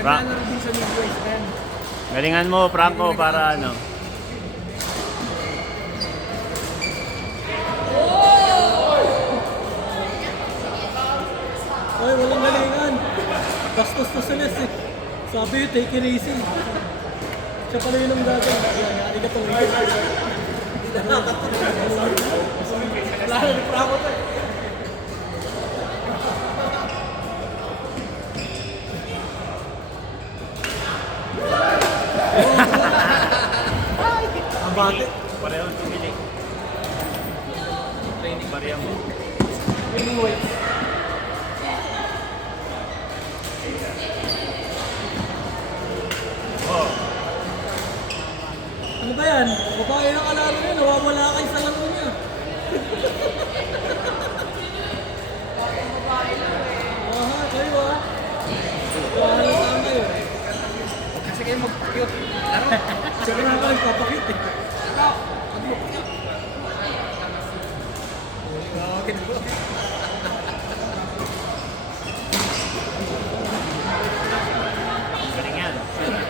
Naglalaro din sa Midwestern. Galingan mo, Franco, para ano. Ay, walang galingan. Bastos to sa les eh. Sabi yun, take it easy. Siya pala yun ang gagawin. Yan, yari ka pang rin. Lalo ni Franco to. Ang bate. Pareho tumilig. Pareho mo. Training weights. Oh. Ano ba yan? Babae na kalaro niya, nawawala kayo sa laro niya. Aha, kayo ah. Bahala kayo. Kasi kayo mag-cute. Laro. Sabi nga ka nagpapakit eh. Okay na po. Galing yan.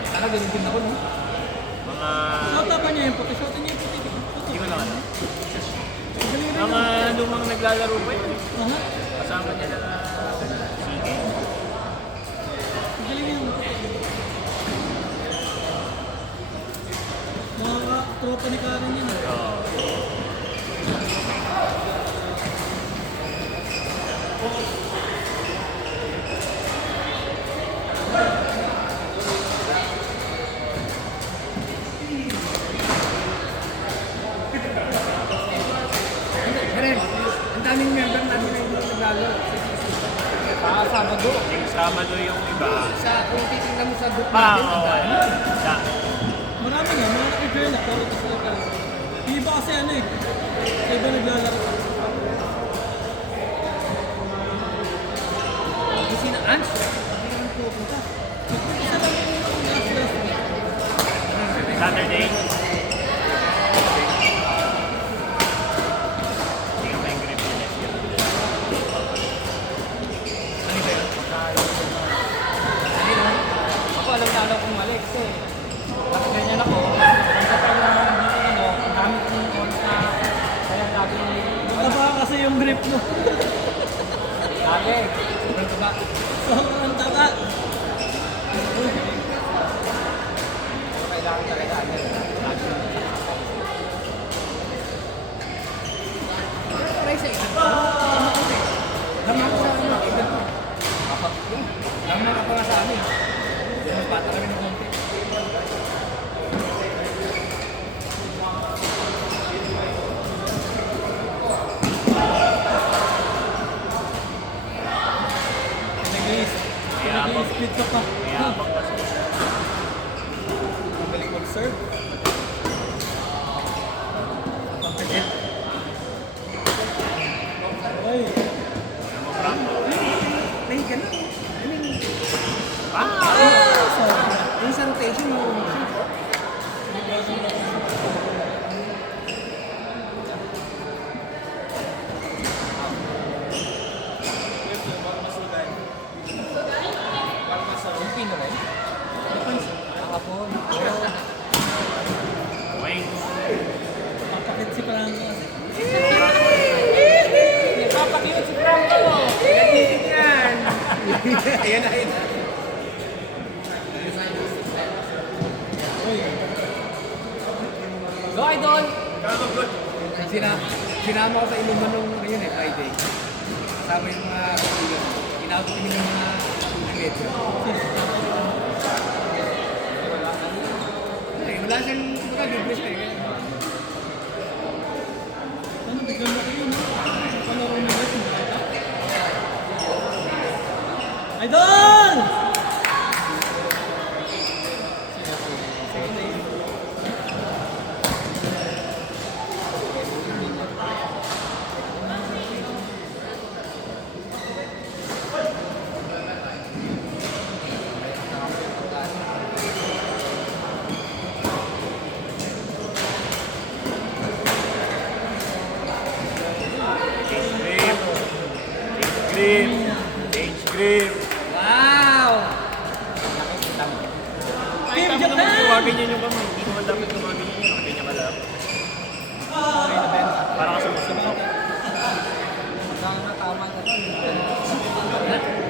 Sana ganun din ako, no? Mga... Shoutan niya yung puti. Shoutan niya yung puti. Hindi ko lang ano. Galing rin Mga yung... lumang naglalaro pa yun. Aha. Kasama niya na sige. Galing yung puti. Mga tropa ni Karen yun. Oo. Karen, ang daming member namin na hindi naglalaro sa GC. Sabado. Yung Sabado yung iba. Kung titignan mo sa group Pa, natin, ang oo. dami. Yeah. Marami nga, mga nag-join na. Pero ito sila ka. Yung iba kasi ano eh. Sa iba naglalaro. GC na Ants. Hindi naman pupunta. Isa lang yung last week. Saturday. Hindi ka may grip yun eh. Ano ba yun? Hindi naman. Ako alam na alam kong mali kasi bakit ganyan ako. Ang kapag naman dito ano, ang dami kong oras na kaya lagi Mataba kasi yung grip mo. lagi. Sobrang taba. Sobrang taba. Kailangan talaga. Lagi. Try sa iba. Lama ko sa mga iba. Lama ka pa sa amin. Mas bata kami ng konti. Nag-i-split ka pa. Kaya pag Magaling mag-serve. Ay, May ganun. I mean, sobra. yung sa rotation mo, yung pino rin. Kahapon. wings. Papakit si Franco kasi. Papakiyot si Franco mo. Nagtitig yan. Ayan na, ayan na. Uy, Go, Idol! Sinama ko sa inuman nung yun eh, Friday. Kasama yung mga kaibigan. Inabot kami ng mga metro. Wala siyang mga libles na yun. ano, bigyan mo kayo, no? Palaro mo ba ito? Idol! Grip. Change grip. Wow! gumaganyan yung kamay. Hindi naman dapat gumaganyan yun. Nakaganyan ka lang. Okay na Ben. Para ka sumusunod. Tama ka to.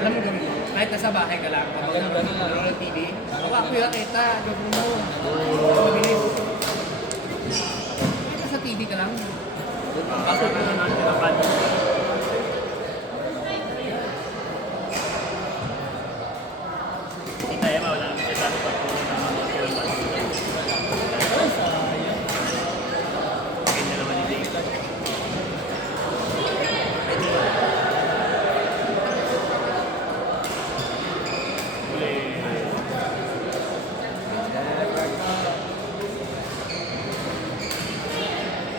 Alam mo ganun, kahit nasa bahay ka lang, kapag ganun ng TV, hawa ko yung kita, gawin mo. Mabilis. Kahit nasa TV ka lang. Kaso na natin ang bad. Kita Emma, wala naman siya sabi pagpulong ng mga format. Ay, sayang. Ganyan naman ni Dave. Uli.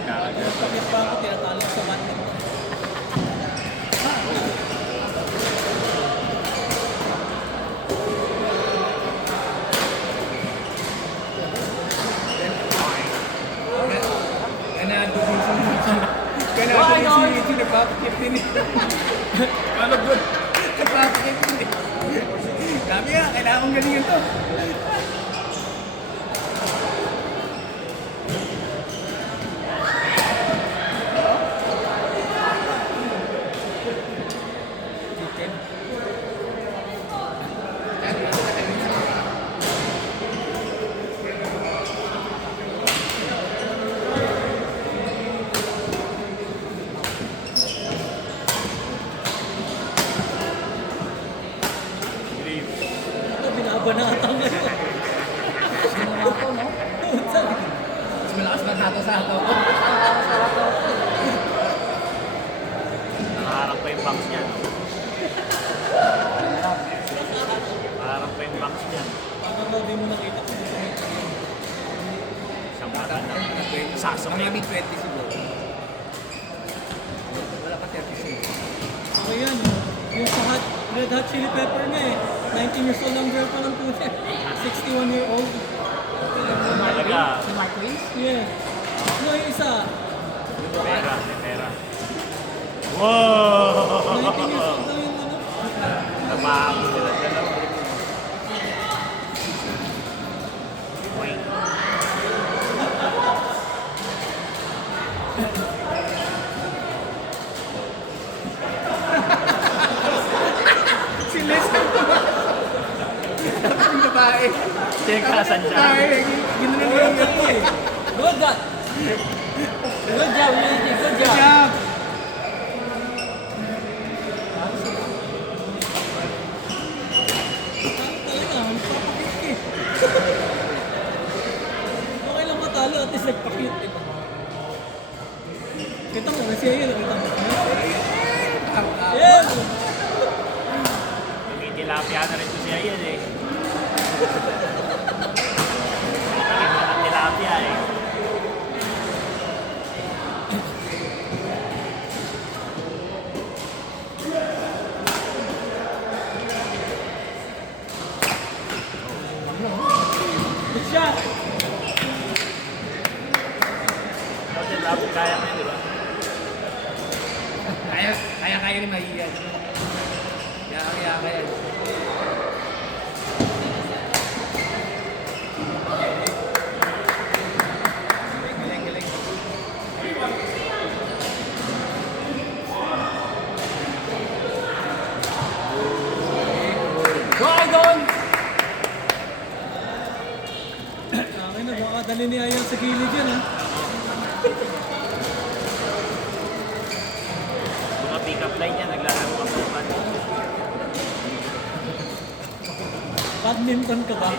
Kakagat. Bakit pa ako tinatalo sa badminton? Ganado din si Ganado din si nagpapakip din eh. Malagod. Nagpapakip din eh. Sabi nga, kailangan kong galingan to. Dave. Ano, binabanatan ngayon. Sinawa ko, no? Mas malakas ba nato sa ato? Nakaharap pa yung box niya. Nakaharap pa yung box niya. Parang daw di mo nakita kung gusto mo. Isang bata na. Sasok. Mga mid-20 siguro. Wala pa 36. Ako yan, yung sa Red Hot Chili Pepper niya eh. 19 years old ang girl pa lang po siya. 61-year-old. Talaga. Si Mark Wayne? Yeah. No, yung isa, Pera. May pera. Wow! 19 years old daw yung ano. Nabago sila dalawa. Wait. Si Les ang yung babae. Tinagkasan siya. Babae, ginanon mo yung gato eh. Good job! Good job, Unity. Good Good job. job! Talaga, magpapakit eh. Okay lang matalo, at least nagpakit, diba? Kita mo, kasi yun, kita mo. Yeah! Tumitilapia na rin to siya yan eh. Tingin mo ng tilapia eh. Good shot! Ikaw tilapia kaya mo yun, di ba? Kaya ni Mahiyan. Kaya yan. Galing. Go, Idol! Akin na, baka dali ni Ayan sa gilid yan, ha? Mga pick-up line niya, naglalaro ka pa ba? Badminton ka ba?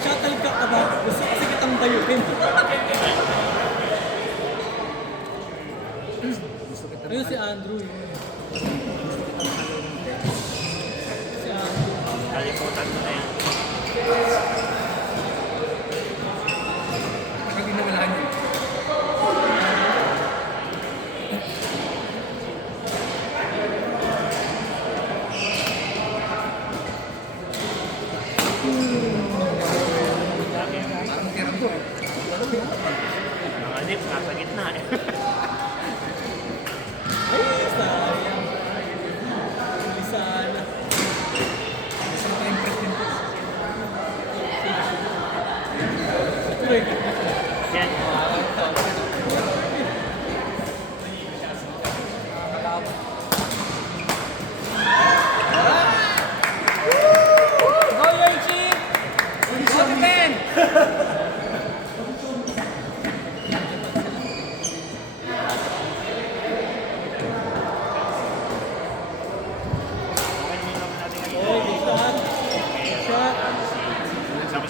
Shuttlecock ka ba? Gusto kasi kitang bayuhin. Ayun si Andrew yun. Si Andrew. Kalimutan mo na yan. Hindi na wala niyo. Parang tirang ko eh. Mga dip, nasa gitna eh. Ay, sayang. Hindi sana. Isang pa impress din po.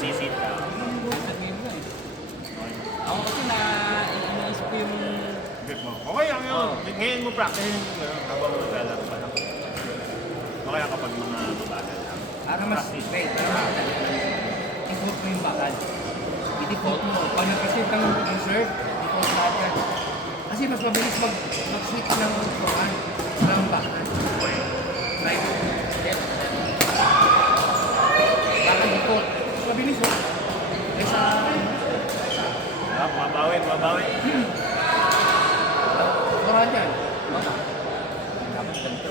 Sisit ka. Nag-game na eh. Ako kasi na iniisip ko yung Grip mo. Okay lang yun. Ngayon mo practice habang maglalaro pa lang. O kaya kapag mga mabagal lang. para mas i-default mo yung bakal. I-default mo. Pag nag-receive ng serve, default lahat yan. Kasi mas mabilis mag-switch ng kuhan ng bakal. Right? Step. Bakal default. Mas mabilis mo. Kaysa Mabawi. kuhan yan. Dapat ganito.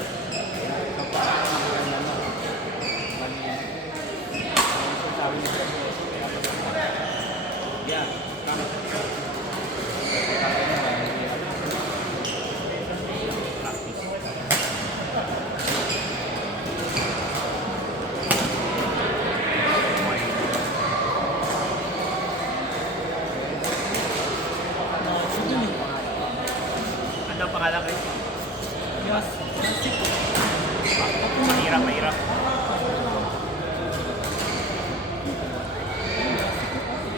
Yeah. Ano ang pangalan kayo? Yes. Mahirap.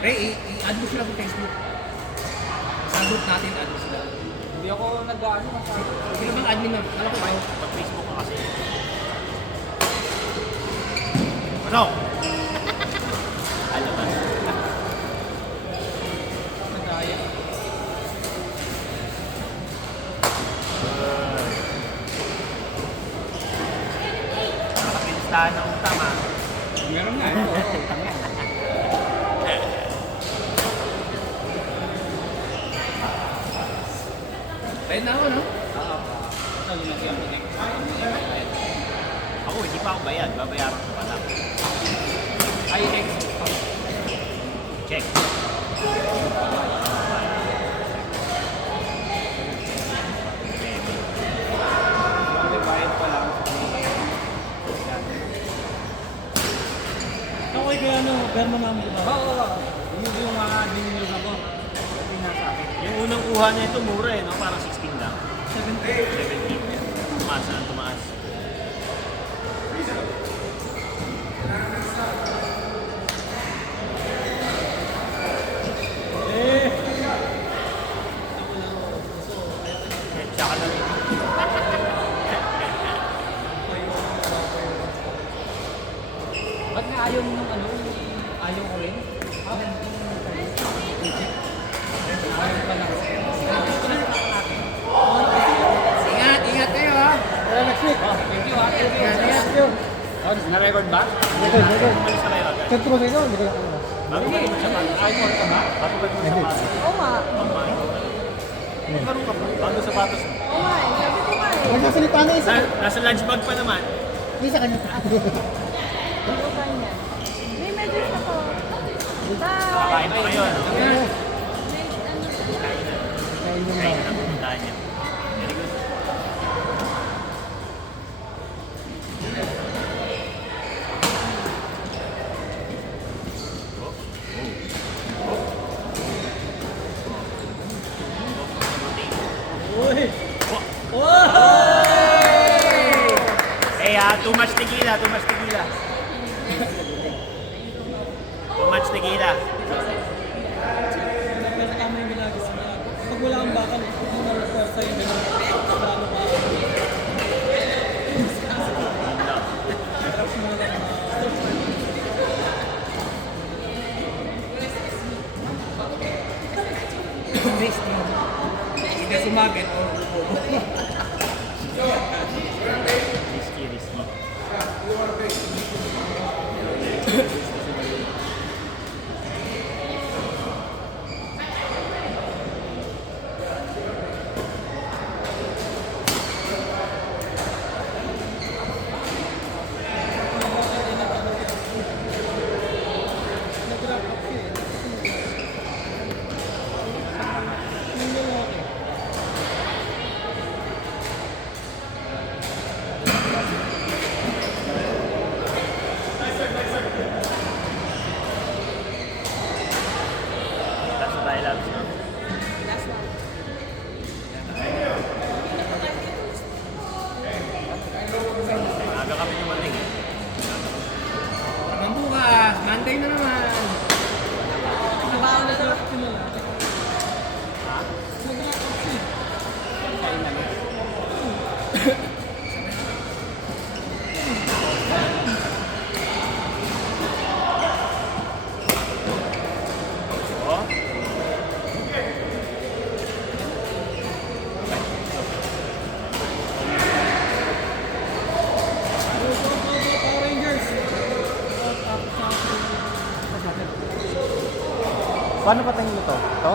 Ray, i-add mo sila sa Facebook. Sa group natin, add mo sila. Hindi ako nag-ano masyado. Sino bang admin na? Alam ko ba? Pag-Facebook ka kasi. Ano? Alam ba? Nagaya. Nakapilistahan ng tama. Meron nga. Bayad na ako, no? Ako, hindi pa ako bayad. Babayaran ko pa lang. Ay, ex. Check. May bayad pa lang. Okay kaya ano, Berma namin. Oo. Yun yung mga dinilog ako. Pinasabi. Yung unang kuha na ito, mura eh, no? Parang 16 lang. 17. Tumaas na tumaas. Eh, Tsaka na rin. Ba't nga ayaw mo nung ano? Ayaw ko rin? Ayaw pa lang. Ingat kayo ha. next week. Thank you ha. Thank you. Thank you. Oh, na-record ba? Umalis na kayo agad. Cut ko ba ito? Hindi ko lang ano. Bago ba yung sapat? iPhone ka ba? Bago ba yung sapat? Oo nga. Meron ka pa. Bago sapatos. Oo nga eh. Sabi ko nga eh. Magkasalita na isa. Nasa lunch bag pa naman. Isa kanya. Ano ba yan? May message ako. Bye! Kakain pa kayo. Ano? Next, Kain na pupuntahan niya. Very good. Uy! Eh too much tequila, too much tequila. Too much tequila. Kaya tama yung ginagawa niya. Pag wala kang bakal, huwag mo na-refer sa'yo. Marami pa. Drops mo na lang. Risk mo. Hindi sumabit o bubo. Risky. Nag-wrap up siya eh. Yung lalaki. Paano patayin mo to? To?